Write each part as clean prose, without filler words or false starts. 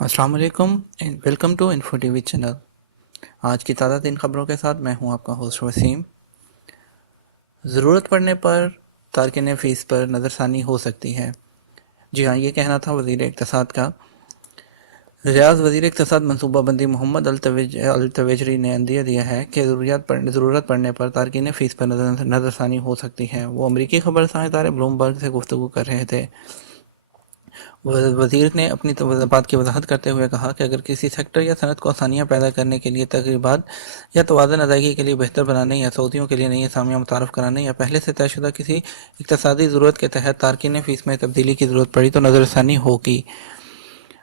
السلام علیکم، welcome to info T V channel. آج کی تازہ ترین خبروں کے ساتھ میں ہوں آپ کا ہوسٹ وسیم۔ ضرورت پڑنے پر تارکین فیس پر نظر ثانی ہو سکتی ہے۔ جی ہاں، یہ کہنا تھا وزیر اقتصاد کا۔ ریاض وزیر اقتصاد منصوبہ بندی محمد التویجری نے عندیہ دیا ہے کہ ضرورت پڑنے پر تارکین فیس پر نظر ثانی ہو سکتی ہے۔ وہ امریکی خبر رساں ادارے بلومبرگ سے گفتگو کر رہے تھے۔ وزیر نے اپنی بات کی وضاحت کرتے ہوئے کہا کہ اگر کسی سیکٹر یا صنعت کو آسانیاں پیدا کرنے کے لیے تقریبات یا توازن ادائیگی کے لیے بہتر بنانے یا سعودیوں کے لیے نئی اسامیاں متعارف کرانے یا پہلے سے طے شدہ کسی اقتصادی ضرورت کے تحت تارکین فیس میں تبدیلی کی ضرورت پڑی تو نظر ثانی ہوگی۔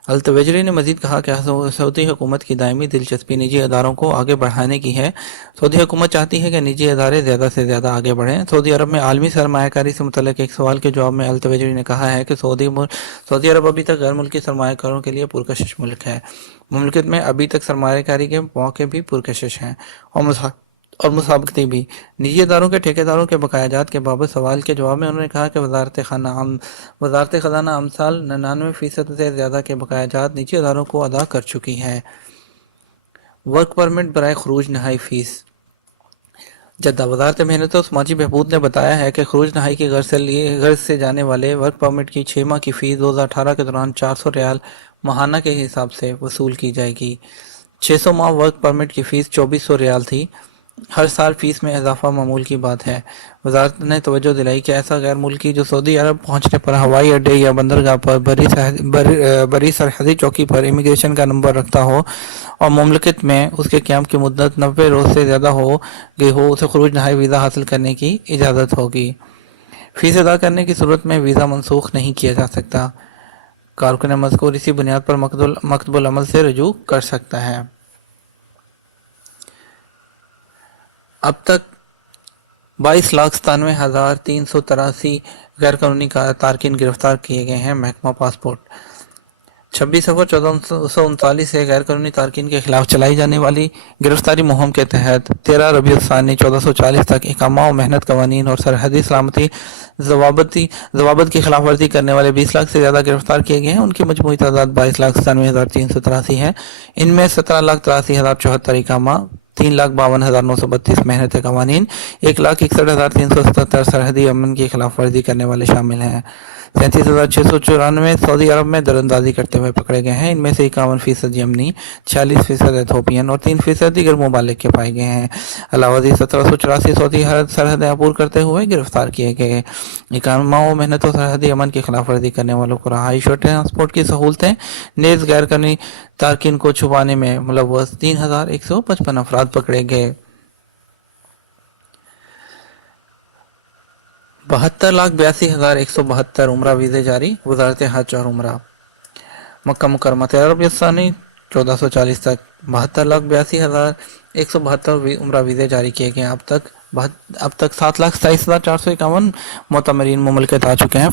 التویجری نے مزید کہا کہ سعودی حکومت کی دائمی دلچسپی نجی اداروں کو آگے بڑھانے کی ہے۔ سعودی حکومت چاہتی ہے کہ نجی ادارے زیادہ سے زیادہ آگے بڑھیں۔ سعودی عرب میں عالمی سرمایہ کاری سے متعلق ایک سوال کے جواب میں التویجری نے کہا ہے کہ سعودی عرب ابھی تک غیر ملکی سرمایہ کاروں کے لیے پرکشش ملک ہے۔ مملکت میں ابھی تک سرمایہ کاری کے مواقع بھی پرکشش ہیں اور مسابقتی بھی۔ نجی اداروں کے ٹھیکیداروں کے بقایا جات کے بابت سوال کے جواب میں انہوں نے کہا کہ وزارت خزانہ امسال 99% سے زیادہ کے بقایا جات نجی اداروں کو ادا کر چکی ہے۔ ورک پرمٹ برائے خروج نہائی فیس۔ جدہ وزارت محنت و سماجی بہبود نے بتایا ہے کہ خروج نہائی کی غرض سے جانے والے ورک پرمٹ کی 6 ماہ کی فیس 2018 کے دوران 400 ریال ماہانہ کے حساب سے وصول کی جائے گی۔ 600 ماہ ورک پرمٹ کی فیس 2400 ریال تھی۔ ہر سال فیس میں اضافہ معمول کی بات ہے۔ وزارت نے توجہ دلائی کہ ایسا غیر ملکی جو سعودی عرب پہنچنے پر ہوائی اڈے یا بندرگاہ پر بری سرحدی چوکی پر امیگریشن کا نمبر رکھتا ہو اور مملکت میں اس کے قیام کی مدت 90 روز سے زیادہ ہو گئی ہو، اسے خروج نہائی ویزا حاصل کرنے کی اجازت ہوگی۔ فیس ادا کرنے کی صورت میں ویزا منسوخ نہیں کیا جا سکتا۔ کارکن مذکور اسی بنیاد پر مکتوب العمل سے رجوع کر سکتا ہے۔ اب تک 22,97,383 غیر قانونی تارکین گرفتار کیے گئے ہیں۔ محکمہ پاسپورٹ 26 سفر 1439 سے غیر قانونی تارکین کے خلاف چلائی جانے والی گرفتاری مہم کے تحت 13 ربیع الثانی 1440 تک اقامہ و محنت قوانین اور سرحدی سلامتی ضوابط کی خلاف ورزی کرنے والے 20 لاکھ سے زیادہ گرفتار کیے گئے ہیں۔ ان کی مجموعی تعداد 22,97,383 ہے۔ ان میں 17,83,074 اقامہ، 3,52,932 محنت قوانین، 1,61,377 سرحدی امن کی خلاف ورزی کرنے والے شامل ہیں۔ 37,694 سعودی عرب میں دراندازی کرتے ہوئے پکڑے گئے ہیں۔ ان میں سے 51% یمنی، 46% ایتھوپین اور 3% دیگر ممالک کے پائے گئے ہیں۔ علاوہ ازیں 1,784 سعودی سرحدیں عبور کرتے ہوئے گرفتار کیے گئے۔ اقامہ و محنت و سرحدی امن کی خلاف ورزی کرنے والوں کو رہائش اور ٹرانسپورٹ کی سہولتیں، نیز غیر قانونی تارکین کو چھپانے میں ملوث 3,155 افراد پکڑے گئے۔ 72,82,172 عمرہ ویزے جاری۔ وزارت حج اور عمرہ مکہ مکرمہ 13 ربیع الثانی 1440 تک 72,82,172 عمرہ ویزے جاری کیے گئے۔ اب تک 7,27,451 معتمرین مملکت آ چکے ہیں،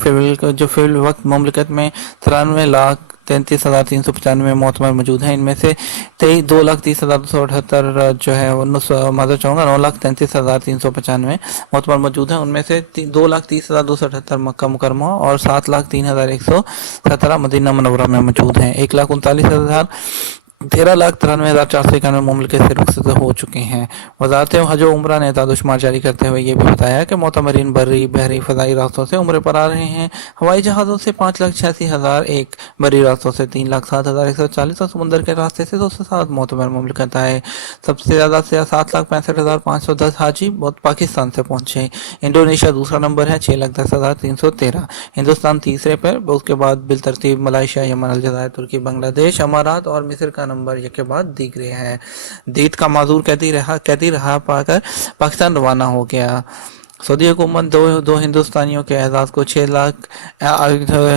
جو فی الوقت مملکت میں 93,33,395 معتمر موجود ہیں۔ ان میں سے 2,30,278 جو ہے 9,33,395 معتمر موجود ہیں۔ ان میں سے 2,30,278 مکہ مکرمہ اور 7,03,117 مدینہ منورہ میں موجود ہیں۔ 13,93,491 مملکت سے رخصت ہو چکے ہیں۔ وزارت حج و عمرہ نے اعداد و شمار جاری کرتے ہوئے یہ بھی بتایا کہ معتمرین بری، بحری، فضائی راستوں سے عمرے پر آ رہے ہیں۔ ہوائی جہازوں سے 5,86,001، بری راستوں سے 3,07,140 اور سمندر کے راستے سے 207 معتمر مملکت آئے۔ سب سے زیادہ 7,65,510 حاجی پاکستان سے پہنچے۔ انڈونیشیا دوسرا نمبر ہے 6,10,313۔ ہندوستان تیسرے پر، اس کے بعد بالترتیب ملائیشیا، یمن، الجزائر، ترکی، بنگلہ دیش، امارات اور مصر کا نمبر یک کے بعد دیگرے ہے۔ دیت کا معذور قیدی رہا پا کر پاکستان روانہ ہو گیا۔ سعودی حکومت دو ہندوستانیوں کے اعزاز کو 6 لاکھ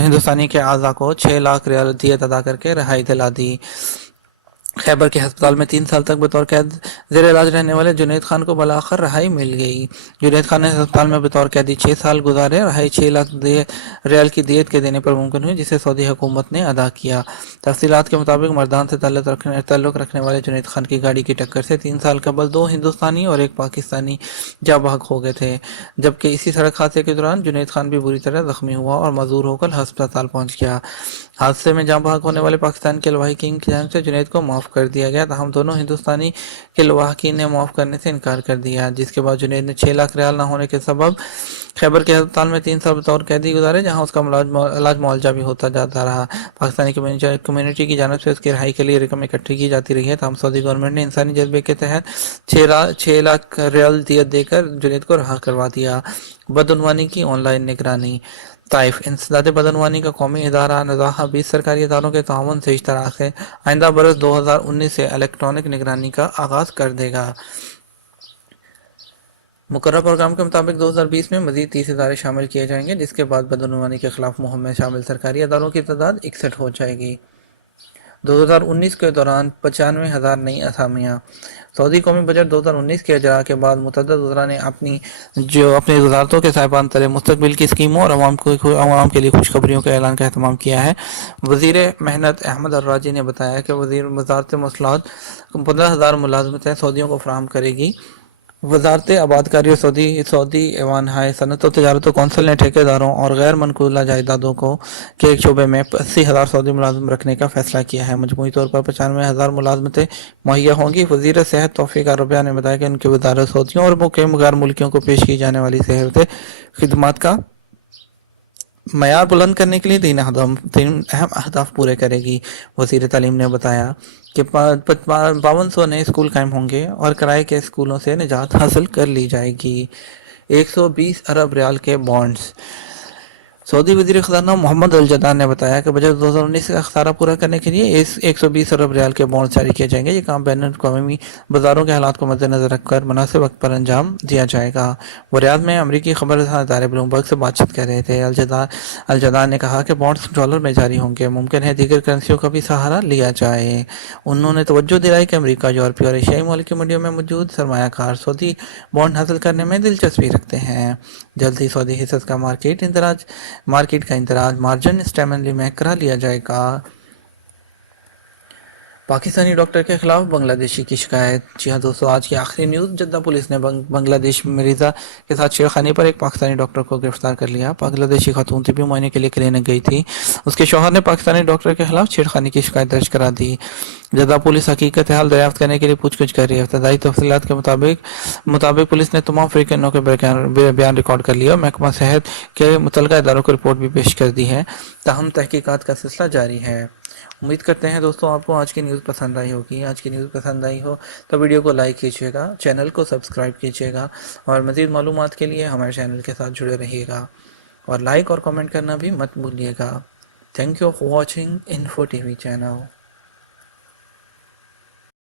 ہندوستانی کے اعضاء کو 6 لاکھ ریال دیت ادا کر کے رہائی دلا دی۔ خیبر کے ہسپتال میں 3 سال تک بطور قید زیر علاج رہنے والے جنید خان کو بالآخر رہائی مل گئی۔ جنید خان نے ہسپتال میں بطور قیدی 6 سال گزارے۔ رہائی 6 لاکھ ریال کی دیت کے دینے پر ممکن ہوئی، جسے سعودی حکومت نے ادا کیا۔ تفصیلات کے مطابق مردان سے تعلق رکھنے والے جنید خان کی گاڑی کی ٹکر سے 3 سال قبل 2 ہندوستانی اور 1 پاکستانی جاں بحق ہو گئے تھے، جبکہ اسی سڑک حادثے کے دوران جنید خان بھی بری طرح زخمی ہوا اور معذور ہو کر ہسپتال پہنچ گیا۔ حادثے میں جاں بحق ہونے والے پاکستان کے لواحقین کی جانب سے جنید کو معاف کر دیا گیا، تاہم دونوں ہندوستانی کے لواحقین نے معاف کرنے سے انکار کر دیا، جس کے بعد جنید نے 6 لاکھ ریال نہ ہونے کے سبب خیبر کے ہسپتال میں 3 سال بطور قیدی گزارے، جہاں اس کا علاج معالجہ بھی ہوتا جاتا رہا۔ پاکستانی کمیونٹی کی جانب سے اس کی رہائی کے لیے رقم اکٹھی کی جاتی رہی ہے، تاہم سعودی گورنمنٹ نے انسانی جذبے کے تحت 6 لاکھ ریال دیت دے کر جنید کو رہا کروا دیا۔ بدعنوانی کی آن لائن نگرانی۔ طائف انسداد بدعنوانی کا قومی ادارہ نزاہا 20 سرکاری اداروں کے تعاون سے اشتراک سے آئندہ برس 2019 سے الیکٹرانک نگرانی کا آغاز کر دے گا۔ مقررہ پروگرام کے مطابق 2020 میں مزید 30 ادارے شامل کیے جائیں گے، جس کے بعد بدعنوانی کے خلاف مہم میں شامل سرکاری اداروں کی تعداد 61 ہو جائے گی۔ 2019 کے دوران 95,000 نئی اسامیاں۔ سعودی قومی بجٹ 2019 کے اجراء کے بعد متعدد وزراء نے اپنی وزارتوں کے صاحبان تلے مستقبل کی اسکیموں اور عوام کے لیے خوشخبریوں کے اعلان کا اہتمام کیا ہے۔ وزیر محنت احمد الراجی نے بتایا کہ وزارت مواصلات 15,000 ملازمتیں سعودیوں کو فراہم کرے گی۔ وزارت آبادکاری اور سعودی ایوان ہائے صنعت و تجارت و کونسل نے ٹھیکیداروں اور غیر منقولہ جائیدادوں کے ایک شعبے میں 80,000 سعودی ملازم رکھنے کا فیصلہ کیا ہے۔ مجموعی طور پر 95,000 ملازمتیں مہیا ہوں گی۔ وزیر صحت توفیق الربیع نے بتایا کہ ان کی وزارت سعودیوں اور غیر ملکیوں کو پیش کی جانے والی صحت خدمات کا معیار بلند کرنے کے لیے 3 اہم اہداف پورے کرے گی۔ وزیر تعلیم نے بتایا کہ 5200 نئے اسکول قائم ہوں گے اور کرائے کے اسکولوں سے نجات حاصل کر لی جائے گی۔ 120 ارب ریال کے بانڈز۔ سعودی وزیر خزانہ محمد الجدان نے بتایا کہ بجٹ 2019 کا خسارہ پورا کرنے کے لیے 120 ارب ریال کے بانڈ جاری کیے جائیں گے۔ یہ کام بین الاقوامی بازاروں کے حالات کو مد نظر رکھ کر مناسب وقت پر انجام دیا جائے گا۔ وہ ریاض میں امریکی خبر رساں ادارے بلومبرگ سے بات چیت کر رہے تھے۔ الجدان نے کہا کہ بانڈز ڈالر میں جاری ہوں گے، ممکن ہے دیگر کرنسیوں کا بھی سہارا لیا جائے۔ انہوں نے توجہ دلائی کہ امریکہ، یورپی اور ایشیائی ممالک کی منڈیوں میں موجود سرمایہ کار سعودی بانڈ حاصل کرنے میں دلچسپی رکھتے ہیں۔ جلد ہی سعودی حصص کا مارکیٹ کا اندراج مارجن اسٹیمنلی میں کرا لیا جائے گا۔ پاکستانی ڈاکٹر کے خلاف بنگلہ دیشی کی شکایت۔ جی ہاں دوستو، آج کی آخری نیوز۔ جدہ پولیس نے بنگلہ دیش مریضہ کے ساتھ چھیڑخانی پر ایک پاکستانی ڈاکٹر کو گرفتار کر لیا۔ بنگلہ دیشی خاتون طبی معائنے کے لیے کلینک گئی تھی، اس کے شوہر نے پاکستانی ڈاکٹر کے خلاف چھیڑخانی کی شکایت درج کرا دی۔ جدہ پولیس حقیقت حال دریافت کرنے کے لیے پوچھ گچھ کر رہی ہے۔ ابتدائی تفصیلات کے مطابق پولیس نے تمام فریقینوں کے بیان ریکارڈ کر لیا اور محکمہ صحت کے متعلقہ اداروں کو رپورٹ بھی پیش کر دی ہے، تاہم تحقیقات کا سلسلہ جاری ہے۔ امید کرتے ہیں دوستوں آپ کو آج کی نیوز پسند آئی ہوگی۔ آج کی نیوز پسند آئی ہو تو ویڈیو کو لائک کیجیے گا، چینل کو سبسکرائب کیجیے گا اور مزید معلومات کے لیے ہمارے چینل کے ساتھ جڑے رہیے گا، اور لائک اور کمنٹ کرنا بھی مت بھولیے گا۔ Thank you for watching info T V channel.